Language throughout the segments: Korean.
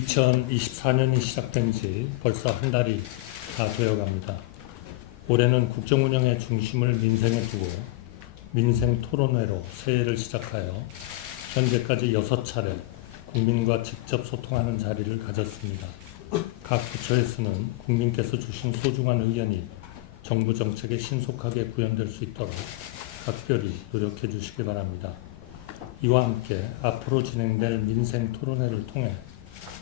2024년이 시작된 지 벌써 한 달이 다 되어갑니다. 올해는 국정운영의 중심을 민생에 두고 민생 토론회로 새해를 시작하여 현재까지 6차례 국민과 직접 소통하는 자리를 가졌습니다. 각 부처에서는 국민께서 주신 소중한 의견이 정부 정책에 신속하게 구현될 수 있도록 각별히 노력해 주시기 바랍니다. 이와 함께 앞으로 진행될 민생 토론회를 통해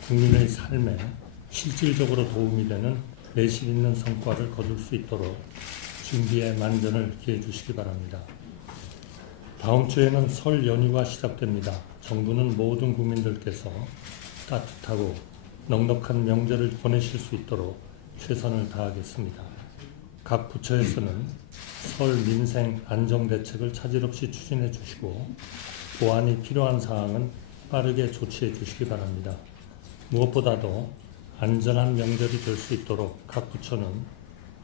국민의 삶에 실질적으로 도움이 되는 내실 있는 성과를 거둘 수 있도록 준비에 만전을 기해 주시기 바랍니다. 다음 주에는 설 연휴가 시작됩니다. 정부는 모든 국민들께서 따뜻하고 넉넉한 명절을 보내실 수 있도록 최선을 다하겠습니다. 각 부처에서는 설 민생 안정대책을 차질 없이 추진해 주시고 보완이 필요한 사항은 빠르게 조치해 주시기 바랍니다. 무엇보다도 안전한 명절이 될 수 있도록 각 부처는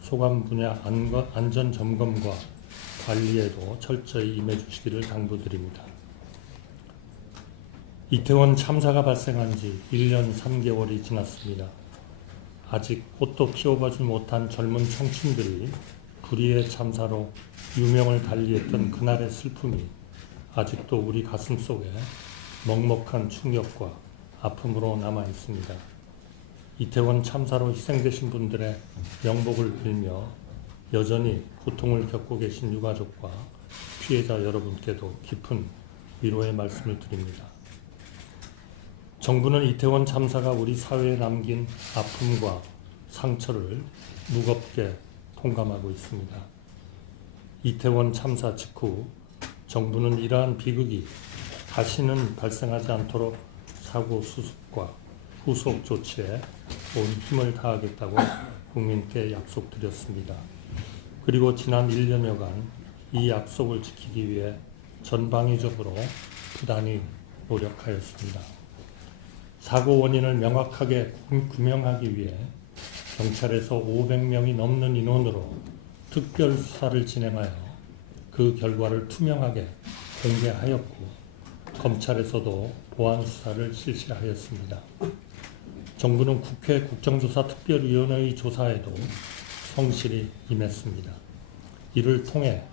소관 분야 안전 점검과 관리에도 철저히 임해 주시기를 당부드립니다. 이태원 참사가 발생한 지 1년 3개월이 지났습니다. 아직 꽃도 피워보지 못한 젊은 청춘들이 불의의 참사로 유명을 달리했던 그날의 슬픔이 아직도 우리 가슴 속에 먹먹한 충격과 아픔으로 남아 있습니다. 이태원 참사로 희생되신 분들의 명복을 빌며 여전히 고통을 겪고 계신 유가족과 피해자 여러분께도 깊은 위로의 말씀을 드립니다. 정부는 이태원 참사가 우리 사회에 남긴 아픔과 상처를 무겁게 통감하고 있습니다. 이태원 참사 직후 정부는 이러한 비극이 다시는 발생하지 않도록 사고 수습과 후속 조치에 온 힘을 다하겠다고 국민께 약속드렸습니다. 그리고 지난 1년여간 이 약속을 지키기 위해 전방위적으로 부단히 노력하였습니다. 사고 원인을 명확하게 규명하기 위해 경찰에서 500명이 넘는 인원으로 특별 수사를 진행하여 그 결과를 투명하게 공개하였고 검찰에서도 보안 수사를 실시하였습니다. 정부는 국회 국정조사 특별위원회의 조사에도 성실히 임했습니다. 이를 통해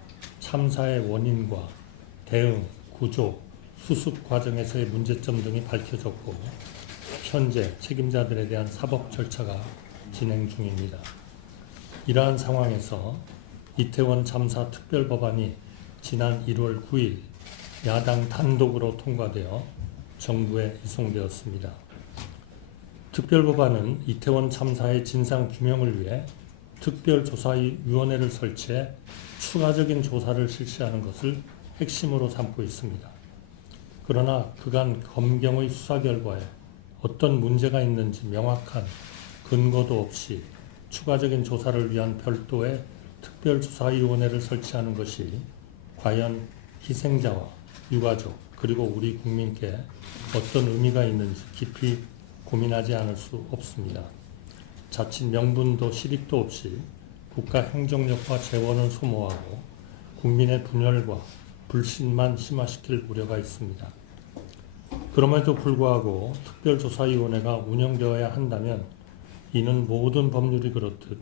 참사의 원인과 대응, 구조, 수습 과정에서의 문제점 등이 밝혀졌고 현재 책임자들에 대한 사법 절차가 진행 중입니다. 이러한 상황에서 이태원 참사 특별법안이 지난 1월 9일 야당 단독으로 통과되어 정부에 이송되었습니다. 특별법안은 이태원 참사의 진상규명을 위해 특별조사위원회를 설치해 추가적인 조사를 실시하는 것을 핵심으로 삼고 있습니다. 그러나 그간 검경의 수사 결과에 어떤 문제가 있는지 명확한 근거도 없이 추가적인 조사를 위한 별도의 특별조사위원회를 설치하는 것이 과연 희생자와 유가족 그리고 우리 국민께 어떤 의미가 있는지 깊이 고민하지 않을 수 없습니다. 자칫 명분도 실익도 없이 국가 행정력과 재원을 소모하고 국민의 분열과 불신만 심화시킬 우려가 있습니다. 그럼에도 불구하고 특별조사위원회가 운영되어야 한다면 이는 모든 법률이 그렇듯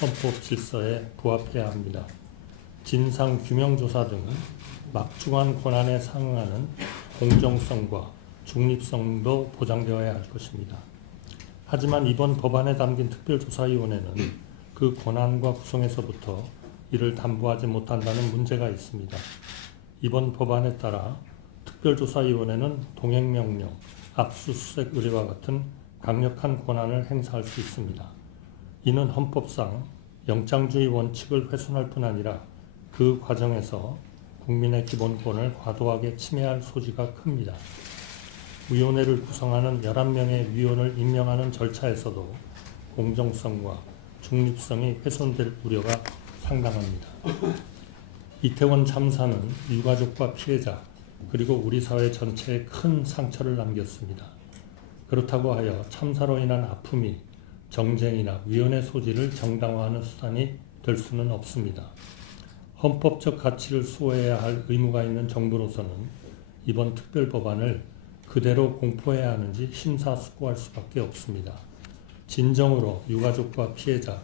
헌법 질서에 부합해야 합니다. 진상규명조사 등 막중한 권한에 상응하는 공정성과 중립성도 보장되어야 할 것입니다. 하지만 이번 법안에 담긴 특별조사위원회는 그 권한과 구성에서부터 이를 담보하지 못한다는 문제가 있습니다. 이번 법안에 따라 특별조사위원회는 동행명령, 압수수색 의뢰와 같은 강력한 권한을 행사할 수 있습니다. 이는 헌법상 영장주의 원칙을 훼손할 뿐 아니라 그 과정에서 국민의 기본권을 과도하게 침해할 소지가 큽니다. 위원회를 구성하는 11명의 위원을 임명하는 절차에서도 공정성과 중립성이 훼손될 우려가 상당합니다. 이태원 참사는 유가족과 피해자 그리고 우리 사회 전체에 큰 상처를 남겼습니다. 그렇다고 하여 참사로 인한 아픔이 정쟁이나 위헌의 소지를 정당화하는 수단이 될 수는 없습니다. 헌법적 가치를 수호해야 할 의무가 있는 정부로서는 이번 특별법안을 그대로 공포해야 하는지 심사숙고할 수밖에 없습니다. 진정으로 유가족과 피해자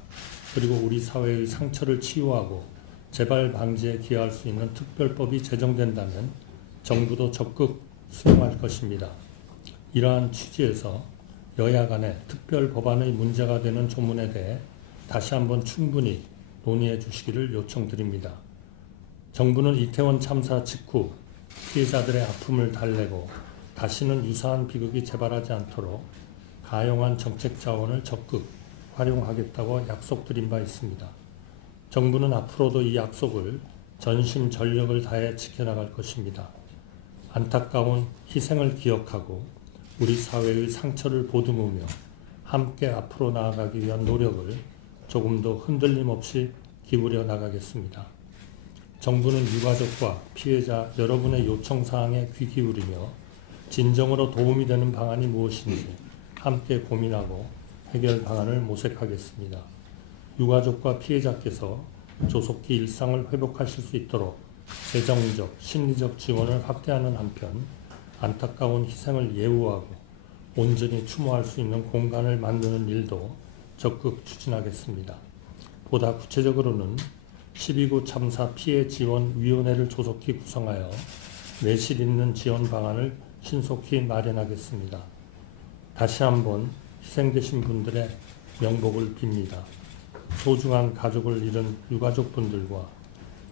그리고 우리 사회의 상처를 치유하고 재발 방지에 기여할 수 있는 특별법이 제정된다면 정부도 적극 수용할 것입니다. 이러한 취지에서 여야 간의 특별 법안의 문제가 되는 조문에 대해 다시 한번 충분히 논의해 주시기를 요청드립니다. 정부는 이태원 참사 직후 피해자들의 아픔을 달래고 다시는 유사한 비극이 재발하지 않도록 가용한 정책 자원을 적극 활용하겠다고 약속드린 바 있습니다. 정부는 앞으로도 이 약속을 전심 전력을 다해 지켜나갈 것입니다. 안타까운 희생을 기억하고 우리 사회의 상처를 보듬으며 함께 앞으로 나아가기 위한 노력을 조금도 흔들림 없이 기울여 나가겠습니다. 정부는 유가족과 피해자 여러분의 요청사항에 귀 기울이며 진정으로 도움이 되는 방안이 무엇인지 함께 고민하고 해결 방안을 모색하겠습니다. 유가족과 피해자께서 조속히 일상을 회복하실 수 있도록 재정적, 심리적 지원을 확대하는 한편 안타까운 희생을 예우하고 온전히 추모할 수 있는 공간을 만드는 일도 적극 추진하겠습니다. 보다 구체적으로는 12구 참사 피해 지원 위원회를 조속히 구성하여 내실 있는 지원 방안을 신속히 마련하겠습니다. 다시 한번 희생되신 분들의 명복을 빕니다. 소중한 가족을 잃은 유가족분들과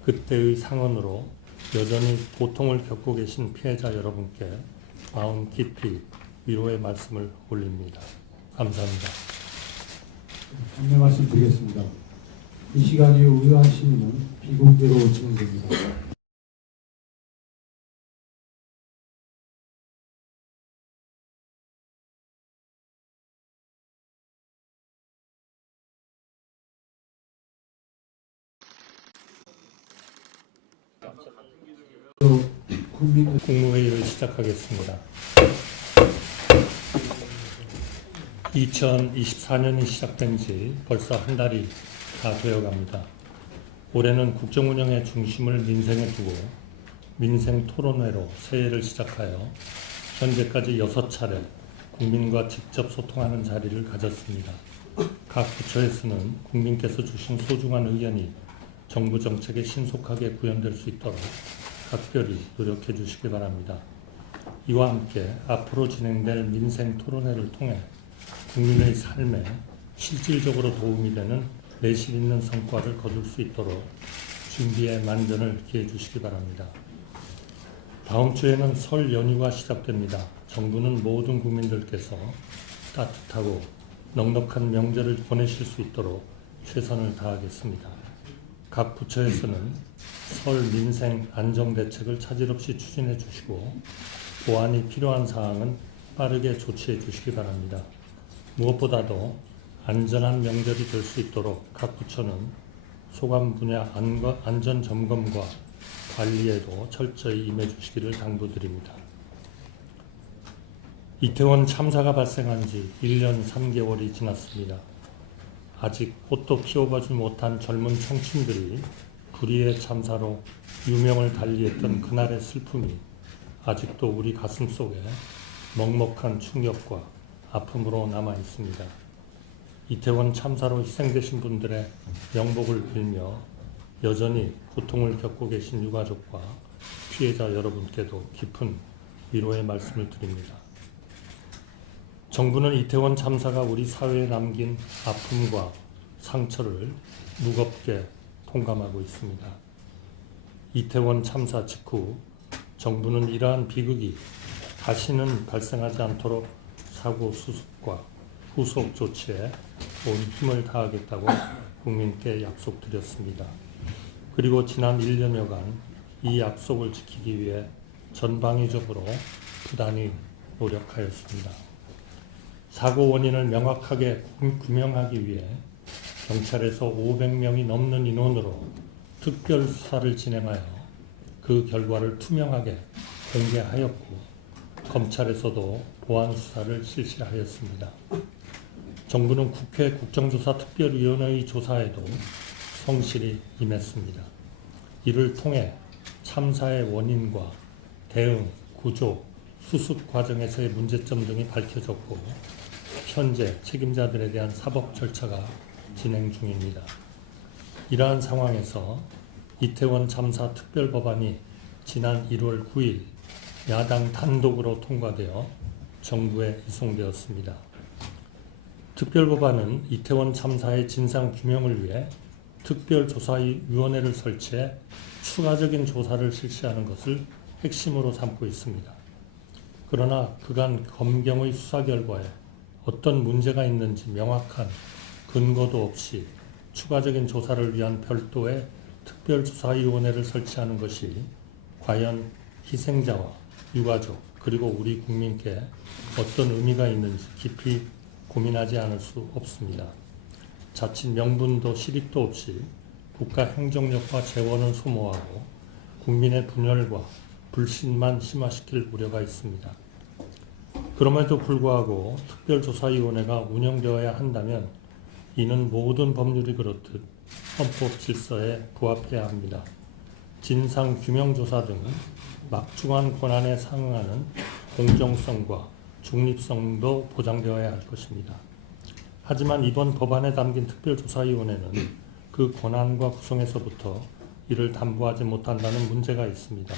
그때의 상흔으로 여전히 고통을 겪고 계신 피해자 여러분께 마음 깊이 위로의 말씀을 올립니다. 감사합니다. 안내 말씀드리겠습니다. 이 시간 이후 의아한 시민은 비공개로 진행됩니다. 국무회의를 시작하겠습니다. 2024년이 시작된 지 벌써 한 달이 다 되어갑니다. 올해는 국정운영의 중심을 민생에 두고 민생 토론회로 새해를 시작하여 현재까지 6차례 국민과 직접 소통하는 자리를 가졌습니다. 각 부처에서는 국민께서 주신 소중한 의견이 정부 정책에 신속하게 구현될 수 있도록 각별히 노력해 주시기 바랍니다. 이와 함께 앞으로 진행될 민생 토론회를 통해 국민의 삶에 실질적으로 도움이 되는 내실 있는 성과를 거둘 수 있도록 준비에 만전을 기해 주시기 바랍니다. 다음 주에는 설 연휴가 시작됩니다. 정부는 모든 국민들께서 따뜻하고 넉넉한 명절을 보내실 수 있도록 최선을 다하겠습니다. 각 부처에서는 설 민생 안정대책을 차질 없이 추진해 주시고 보완이 필요한 사항은 빠르게 조치해 주시기 바랍니다. 무엇보다도 안전한 명절이 될 수 있도록 각 부처는 소관 분야 안전 점검과 관리에도 철저히 임해 주시기를 당부드립니다. 이태원 참사가 발생한 지 1년 3개월이 지났습니다. 아직 꽃도 피워보지 못한 젊은 청춘들이 불의의 참사로 유명을 달리했던 그날의 슬픔이 아직도 우리 가슴 속에 먹먹한 충격과 아픔으로 남아 있습니다. 이태원 참사로 희생되신 분들의 명복을 빌며 여전히 고통을 겪고 계신 유가족과 피해자 여러분께도 깊은 위로의 말씀을 드립니다. 정부는 이태원 참사가 우리 사회에 남긴 아픔과 상처를 무겁게 통감하고 있습니다. 이태원 참사 직후 정부는 이러한 비극이 다시는 발생하지 않도록 사고 수습과 후속 조치에 온 힘을 다하겠다고 국민께 약속드렸습니다. 그리고 지난 1년여간 이 약속을 지키기 위해 전방위적으로 부단히 노력하였습니다. 사고 원인을 명확하게 규명하기 위해 경찰에서 500명이 넘는 인원으로 특별 수사를 진행하여 그 결과를 투명하게 공개하였고 검찰에서도 보안 수사를 실시하였습니다. 정부는 국회 국정조사특별위원회의 조사에도 성실히 임했습니다. 이를 통해 참사의 원인과 대응, 구조, 수습 과정에서의 문제점 등이 밝혀졌고 현재 책임자들에 대한 사법 절차가 진행 중입니다. 이러한 상황에서 이태원 참사 특별법안이 지난 1월 9일 야당 단독으로 통과되어 정부에 이송되었습니다. 특별법안은 이태원 참사의 진상규명을 위해 특별조사위원회를 설치해 추가적인 조사를 실시하는 것을 핵심으로 삼고 있습니다. 그러나 그간 검경의 수사 결과에 어떤 문제가 있는지 명확한 근거도 없이 추가적인 조사를 위한 별도의 특별조사위원회를 설치하는 것이 과연 희생자와 유가족 그리고 우리 국민께 어떤 의미가 있는지 깊이 고민하지 않을 수 없습니다. 자칫 명분도 실익도 없이 국가 행정력과 재원을 소모하고 국민의 분열과 불신만 심화시킬 우려가 있습니다. 그럼에도 불구하고 특별조사위원회가 운영되어야 한다면 이는 모든 법률이 그렇듯 헌법 질서에 부합해야 합니다. 진상규명조사 등 막중한 권한에 상응하는 공정성과 중립성도 보장되어야 할 것입니다. 하지만 이번 법안에 담긴 특별조사위원회는 그 권한과 구성에서부터 이를 담보하지 못한다는 문제가 있습니다.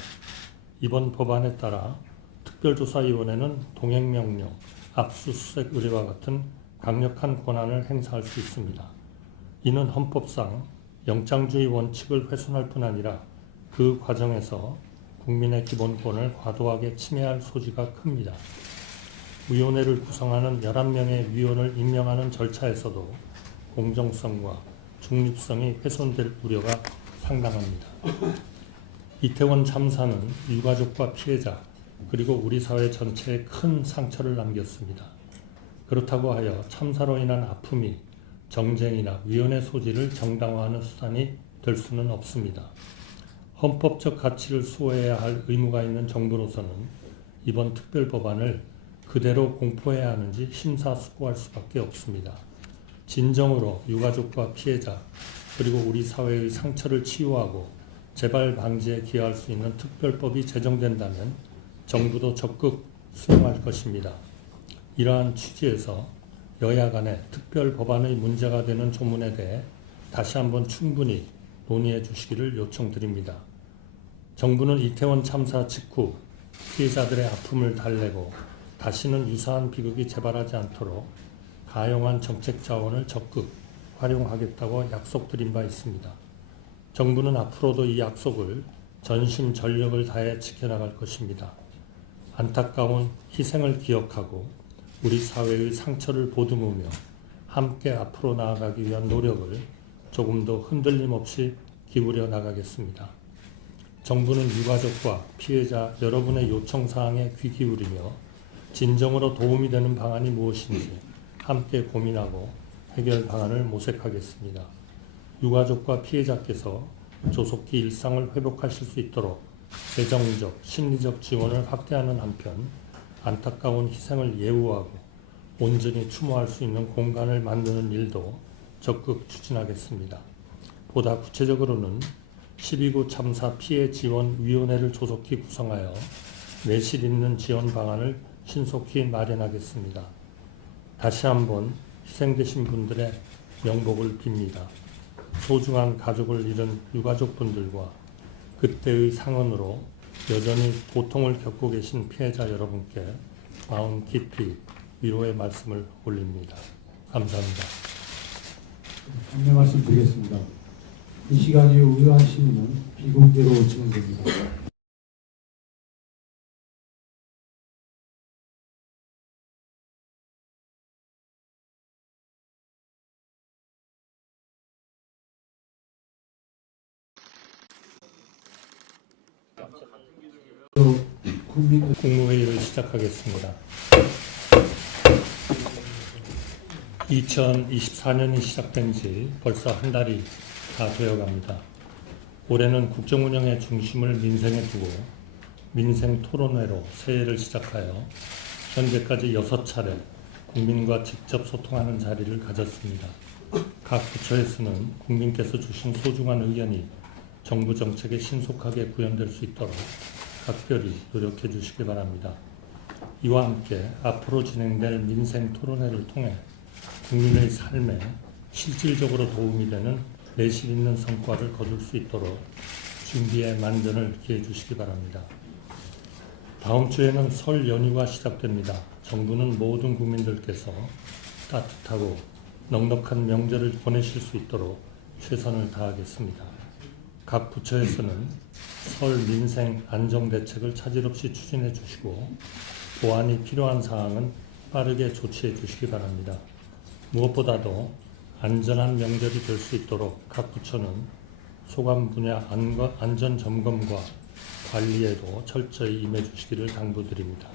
이번 법안에 따라 특별조사위원회는 동행명령, 압수수색 의뢰와 같은 강력한 권한을 행사할 수 있습니다. 이는 헌법상 영장주의 원칙을 훼손할 뿐 아니라 그 과정에서 국민의 기본권을 과도하게 침해할 소지가 큽니다. 위원회를 구성하는 11명의 위원을 임명하는 절차에서도 공정성과 중립성이 훼손될 우려가 상당합니다. 이태원 참사는 유가족과 피해자 그리고 우리 사회 전체에 큰 상처를 남겼습니다. 그렇다고 하여 참사로 인한 아픔이 정쟁이나 위헌의 소지를 정당화하는 수단이 될 수는 없습니다. 헌법적 가치를 수호해야 할 의무가 있는 정부로서는 이번 특별법안을 그대로 공포해야 하는지 심사숙고할 수밖에 없습니다. 진정으로 유가족과 피해자 그리고 우리 사회의 상처를 치유하고 재발 방지에 기여할 수 있는 특별법이 제정된다면 정부도 적극 수용할 것입니다. 이러한 취지에서 여야 간의 특별법안의 문제가 되는 조문에 대해 다시 한번 충분히 논의해 주시기를 요청드립니다. 정부는 이태원 참사 직후 피해자들의 아픔을 달래고 다시는 유사한 비극이 재발하지 않도록 가용한 정책 자원을 적극 활용하겠다고 약속드린 바 있습니다. 정부는 앞으로도 이 약속을 전심전력을 다해 지켜나갈 것입니다. 안타까운 희생을 기억하고 우리 사회의 상처를 보듬으며 함께 앞으로 나아가기 위한 노력을 조금도 흔들림 없이 기울여 나가겠습니다. 정부는 유가족과 피해자 여러분의 요청사항에 귀 기울이며 진정으로 도움이 되는 방안이 무엇인지 함께 고민하고 해결 방안을 모색하겠습니다. 유가족과 피해자께서 조속히 일상을 회복하실 수 있도록 재정적, 심리적 지원을 확대하는 한편 안타까운 희생을 예우하고 온전히 추모할 수 있는 공간을 만드는 일도 적극 추진하겠습니다. 보다 구체적으로는 12구 참사 피해 지원 위원회를 조속히 구성하여 내실 있는 지원 방안을 신속히 마련하겠습니다. 다시 한번 희생되신 분들의 명복을 빕니다. 소중한 가족을 잃은 유가족분들과 그때의 상흔으로 여전히 고통을 겪고 계신 피해자 여러분께 마음 깊이 위로의 말씀을 올립니다. 감사합니다. 안내 말씀드리겠습니다. 이 시간 이후 의아한 시민은 비공개로 진행됩니다. 국무회의를 시작하겠습니다. 2024년이 시작된 지 벌써 한 달이 다 되어갑니다. 올해는 국정운영의 중심을 민생에 두고 민생 토론회로 새해를 시작하여 현재까지 6차례 국민과 직접 소통하는 자리를 가졌습니다. 각 부처에서는 국민께서 주신 소중한 의견이 정부 정책에 신속하게 구현될 수 있도록 각별히 노력해 주시기 바랍니다. 이와 함께 앞으로 진행될 민생 토론회를 통해 국민의 삶에 실질적으로 도움이 되는 내실 있는 성과를 거둘 수 있도록 준비에 만전을 기해 주시기 바랍니다. 다음 주에는 설 연휴가 시작됩니다. 정부는 모든 국민들께서 따뜻하고 넉넉한 명절을 보내실 수 있도록 최선을 다하겠습니다. 각 부처에서는 설 민생 안정대책을 차질 없이 추진해 주시고 보완이 필요한 사항은 빠르게 조치해 주시기 바랍니다. 무엇보다도 안전한 명절이 될 수 있도록 각 부처는 소관 분야 안전 점검과 관리에도 철저히 임해 주시기를 당부드립니다.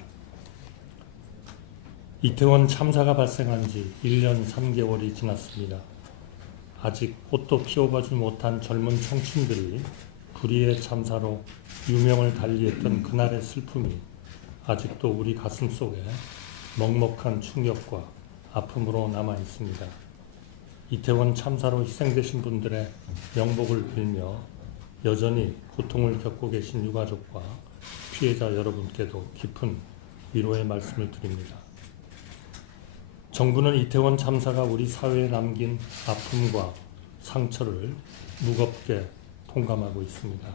이태원 참사가 발생한 지 1년 3개월이 지났습니다. 아직 꽃도 피워보지 못한 젊은 청춘들이 불의의 참사로 유명을 달리했던 그날의 슬픔이 아직도 우리 가슴 속에 먹먹한 충격과 아픔으로 남아 있습니다. 이태원 참사로 희생되신 분들의 명복을 빌며 여전히 고통을 겪고 계신 유가족과 피해자 여러분께도 깊은 위로의 말씀을 드립니다. 정부는 이태원 참사가 우리 사회에 남긴 아픔과 상처를 무겁게 통감하고 있습니다.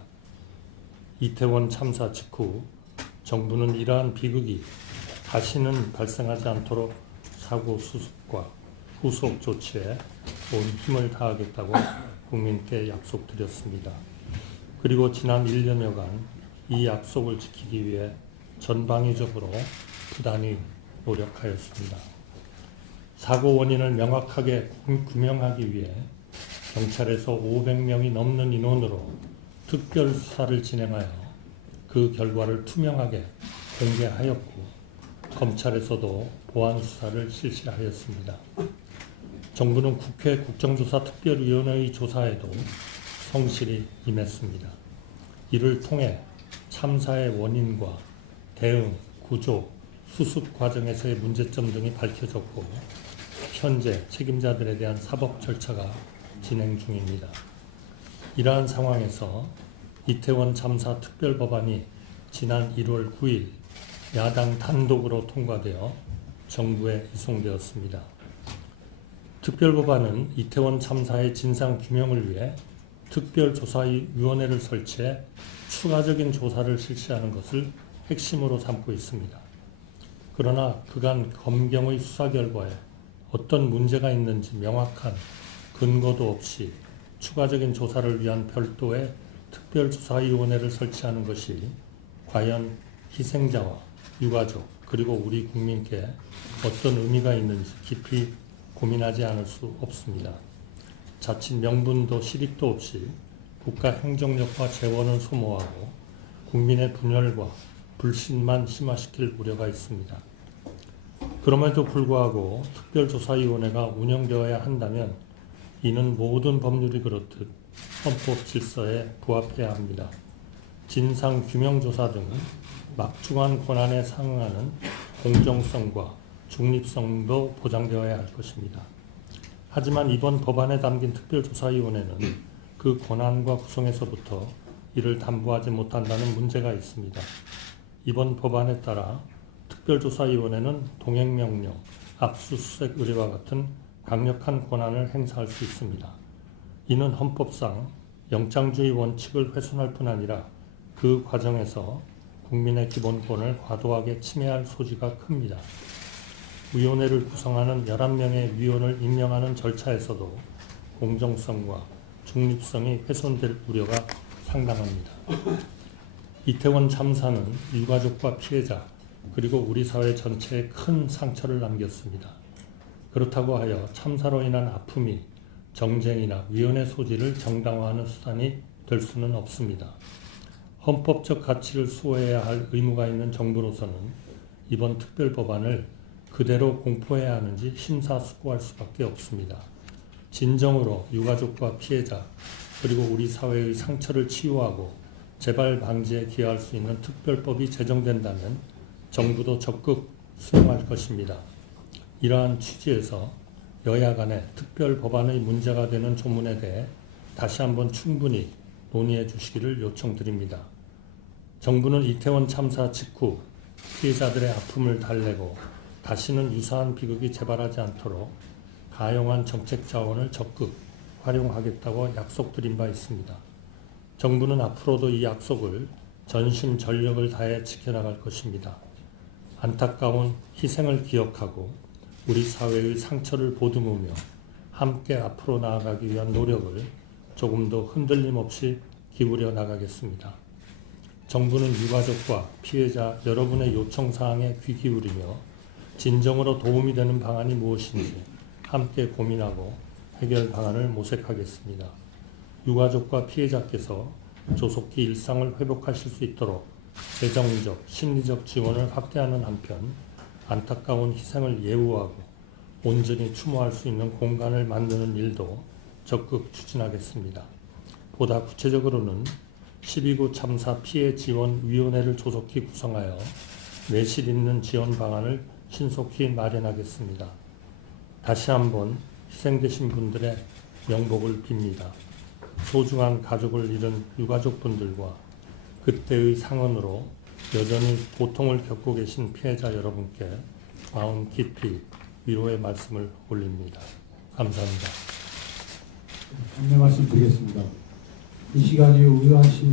이태원 참사 직후 정부는 이러한 비극이 다시는 발생하지 않도록 사고 수습과 후속 조치에 온 힘을 다하겠다고 국민께 약속드렸습니다. 그리고 지난 1년여간 이 약속을 지키기 위해 전방위적으로 부단히 노력하였습니다. 사고 원인을 명확하게 규명하기 위해 경찰에서 500명이 넘는 인원으로 특별 수사를 진행하여 그 결과를 투명하게 공개하였고 검찰에서도 보안 수사를 실시하였습니다. 정부는 국회 국정조사 특별위원회의 조사에도 성실히 임했습니다. 이를 통해 참사의 원인과 대응, 구조, 수습 과정에서의 문제점 등이 밝혀졌고 현재 책임자들에 대한 사법 절차가 진행 중입니다. 이러한 상황에서 이태원 참사 특별법안이 지난 1월 9일 야당 단독으로 통과되어 정부에 이송되었습니다. 특별법안은 이태원 참사의 진상규명을 위해 특별조사위원회를 설치해 추가적인 조사를 실시하는 것을 핵심으로 삼고 있습니다. 그러나 그간 검경의 수사 결과에 어떤 문제가 있는지 명확한 근거도 없이 추가적인 조사를 위한 별도의 특별조사위원회를 설치하는 것이 과연 희생자와 유가족 그리고 우리 국민께 어떤 의미가 있는지 깊이 고민하지 않을 수 없습니다. 자칫 명분도 실익도 없이 국가 행정력과 재원을 소모하고 국민의 분열과 불신만 심화시킬 우려가 있습니다. 그럼에도 불구하고 특별조사위원회가 운영되어야 한다면 이는 모든 법률이 그렇듯 헌법 질서에 부합해야 합니다. 진상규명조사 등 막중한 권한에 상응하는 공정성과 중립성도 보장되어야 할 것입니다. 하지만 이번 법안에 담긴 특별조사위원회는 그 권한과 구성에서부터 이를 담보하지 못한다는 문제가 있습니다. 이번 법안에 따라 특별조사위원회는 동행명령, 압수수색 의뢰와 같은 강력한 권한을 행사할 수 있습니다. 이는 헌법상 영장주의 원칙을 훼손할 뿐 아니라 그 과정에서 국민의 기본권을 과도하게 침해할 소지가 큽니다. 위원회를 구성하는 11명의 위원을 임명하는 절차에서도 공정성과 중립성이 훼손될 우려가 상당합니다. 이태원 참사는 유가족과 피해자 그리고 우리 사회 전체에 큰 상처를 남겼습니다. 그렇다고 하여 참사로 인한 아픔이 정쟁이나 위헌의 소지를 정당화하는 수단이 될 수는 없습니다. 헌법적 가치를 수호해야 할 의무가 있는 정부로서는 이번 특별법안을 그대로 공포해야 하는지 심사숙고할 수밖에 없습니다. 진정으로 유가족과 피해자 그리고 우리 사회의 상처를 치유하고 재발 방지에 기여할 수 있는 특별법이 제정된다면 정부도 적극 수용할 것입니다. 이러한 취지에서 여야 간의 특별법안의 문제가 되는 조문에 대해 다시 한번 충분히 논의해 주시기를 요청드립니다. 정부는 이태원 참사 직후 피해자들의 아픔을 달래고 다시는 유사한 비극이 재발하지 않도록 가용한 정책 자원을 적극 활용하겠다고 약속드린 바 있습니다. 정부는 앞으로도 이 약속을 전심전력을 다해 지켜나갈 것입니다. 안타까운 희생을 기억하고 우리 사회의 상처를 보듬으며 함께 앞으로 나아가기 위한 노력을 조금도 흔들림 없이 기울여 나가겠습니다. 정부는 유가족과 피해자 여러분의 요청사항에 귀 기울이며 진정으로 도움이 되는 방안이 무엇인지 함께 고민하고 해결 방안을 모색하겠습니다. 유가족과 피해자께서 조속히 일상을 회복하실 수 있도록 재정적, 심리적 지원을 확대하는 한편 안타까운 희생을 예우하고 온전히 추모할 수 있는 공간을 만드는 일도 적극 추진하겠습니다. 보다 구체적으로는 12구 참사 피해 지원 위원회를 조속히 구성하여 내실 있는 지원 방안을 신속히 마련하겠습니다. 다시 한번 희생되신 분들의 명복을 빕니다. 소중한 가족을 잃은 유가족분들과 그때의 상흔으로 여전히 고통을 겪고 계신 피해자 여러분께 마음 깊이 위로의 말씀을 올립니다. 감사합니다. 안내 말씀 드리겠습니다. 이 시간 이후 의아하신